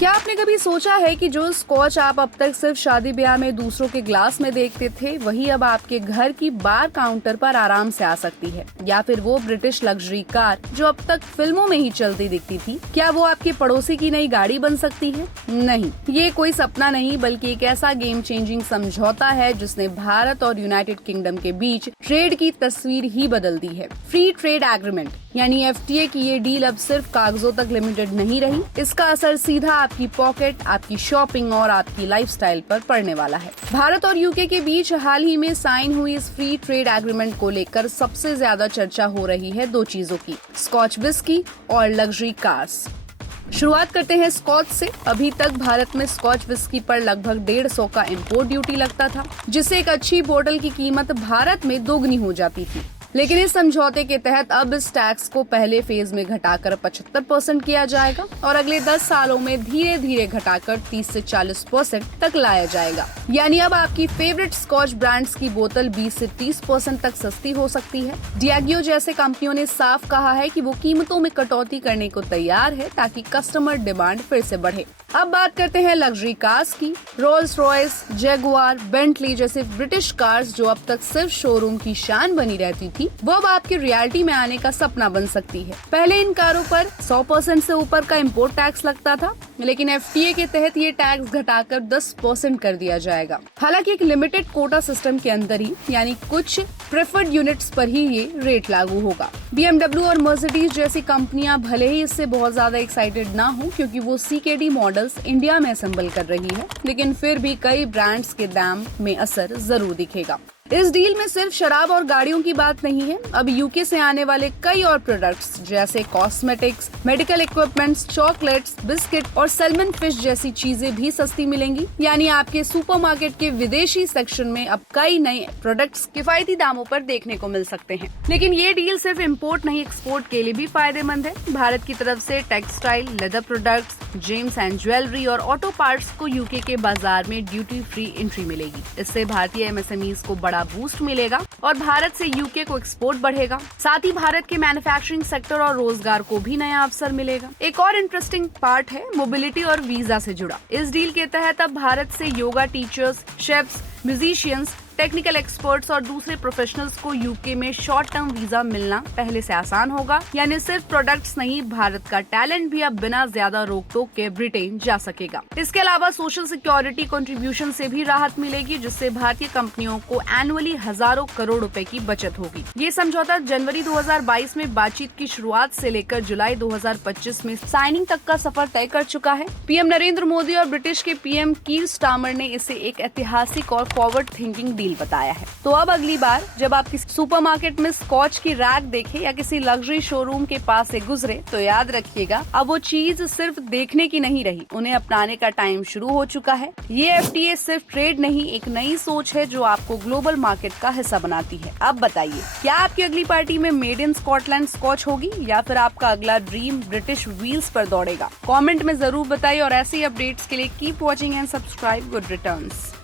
क्या आपने कभी सोचा है कि जो स्कॉच आप अब तक सिर्फ शादी ब्याह में दूसरों के ग्लास में देखते थे, वही अब आपके घर की बार काउंटर पर आराम से आ सकती है? या फिर वो ब्रिटिश लग्जरी कार जो अब तक फिल्मों में ही चलती दिखती थी, क्या वो आपके पड़ोसी की नई गाड़ी बन सकती है? नहीं, ये कोई सपना नहीं बल्कि एक ऐसा गेम चेंजिंग समझौता है जिसने भारत और यूनाइटेड किंगडम के बीच ट्रेड की तस्वीर ही बदल दी है। फ्री ट्रेड एग्रीमेंट यानी FTA की ये डील अब सिर्फ कागजों तक लिमिटेड नहीं रही, इसका असर सीधा आपकी पॉकेट, आपकी शॉपिंग और आपकी लाइफस्टाइल पर पड़ने वाला है। भारत और UK के बीच हाल ही में साइन हुई इस फ्री ट्रेड एग्रीमेंट को लेकर सबसे ज्यादा चर्चा हो रही है दो चीजों की, स्कॉच विस्की और लग्जरी कार्स। शुरुआत करते हैं स्कॉच से। अभी तक भारत में स्कॉच विस्की पर लगभग 150 का इंपोर्ट ड्यूटी लगता था, जिससे एक अच्छी बोतल की कीमत भारत में दोगुनी हो जाती थी। लेकिन इस समझौते के तहत अब इस टैक्स को पहले फेज में घटाकर 75% किया जाएगा और अगले 10 सालों में धीरे धीरे घटाकर 30 से 40% तक लाया जाएगा। यानी अब आपकी फेवरेट स्कॉच ब्रांड्स की बोतल 20 से 30% तक सस्ती हो सकती है। डियागियो जैसे कंपनियों ने साफ कहा है कि वो कीमतों में कटौती करने को तैयार है ताकि कस्टमर डिमांड फिर से बढ़े। अब बात करते हैं लग्जरी कार्स की। रोल्स रॉयस, जैगुआर, बेंटली जैसे ब्रिटिश कार्स जो अब तक सिर्फ शोरूम की शान बनी रहती थी, वो अब आपकी रियलिटी में आने का सपना बन सकती है। पहले इन कारों पर 100% से ऊपर का इंपोर्ट टैक्स लगता था, लेकिन FTA के तहत ये टैक्स घटाकर 10% कर दिया जाएगा। हालांकि एक लिमिटेड कोटा सिस्टम के अंदर ही, यानी कुछ प्रेफर्ड यूनिट्स पर ही ये रेट लागू होगा। BMW और मर्सिडीज जैसी कंपनियां भले ही इससे बहुत ज्यादा एक्साइटेड ना हो क्योंकि वो CKD मॉडल्स इंडिया में असेंबल कर रही है, लेकिन फिर भी कई ब्रांड्स के दाम में असर जरूर दिखेगा। इस डील में सिर्फ शराब और गाड़ियों की बात नहीं है। अब UK से आने वाले कई और प्रोडक्ट्स जैसे cosmetics, medical equipments, chocolates, biscuit और सैल्मन फिश जैसी चीजें भी सस्ती मिलेंगी। यानी आपके सुपरमार्केट के विदेशी सेक्शन में अब कई नए प्रोडक्ट्स किफायती दामों पर देखने को मिल सकते हैं। लेकिन ये डील सिर्फ इम्पोर्ट नहीं, एक्सपोर्ट के लिए भी फायदेमंद है। भारत की तरफ से textile, leather products, James and jewellery और ऑटो पार्ट्स को UK के बाजार में ड्यूटी फ्री एंट्री मिलेगी। इससे भारतीय MSMEs को बड़ा बूस्ट मिलेगा और भारत से UK को एक्सपोर्ट बढ़ेगा। साथ ही भारत के मैन्युफैक्चरिंग सेक्टर और रोजगार को भी नया अवसर मिलेगा। एक और इंटरेस्टिंग पार्ट है मोबिलिटी और वीजा से जुड़ा। इस डील के तहत अब भारत से yoga teachers, chefs, musicians, technical experts और दूसरे प्रोफेशनल्स को UK में शॉर्ट टर्म वीजा मिलना पहले से आसान होगा। यानी सिर्फ प्रोडक्ट्स नहीं, भारत का टैलेंट भी अब बिना ज्यादा रोक टोक के ब्रिटेन जा सकेगा। इसके अलावा सोशल सिक्योरिटी कंट्रीब्यूशन से भी राहत मिलेगी, जिससे भारतीय कंपनियों को एनुअली हजारों करोड़ रुपए की बचत होगी। ये समझौता जनवरी 2022 में बातचीत की शुरुआत से लेकर जुलाई 2025 में साइनिंग तक का सफर तय कर चुका है। PM नरेंद्र मोदी और ब्रिटिश के PM कीर स्टारमर ने इसे एक ऐतिहासिक और फॉरवर्ड थिंकिंग डील बताया है। तो अब अगली बार जब आप किसी सुपरमार्केट में स्कॉच की रैक देखें या किसी लग्जरी शोरूम के पास से गुजरे, तो याद रखिएगा अब वो चीज सिर्फ देखने की नहीं रही, उन्हें अपनाने का टाइम शुरू हो चुका है। ये FTA सिर्फ ट्रेड नहीं, एक नई सोच है जो आपको ग्लोबल मार्केट का हिस्सा बनाती है। अब बताइए, क्या आपकी अगली पार्टी में मेड इन स्कॉटलैंड स्कॉच होगी या फिर आपका अगला ड्रीम ब्रिटिश व्हील्स पर दौड़ेगा? कमेंट में जरूर बताइए और ऐसे ही अपडेट्स के लिए keep watching and subscribe good returns.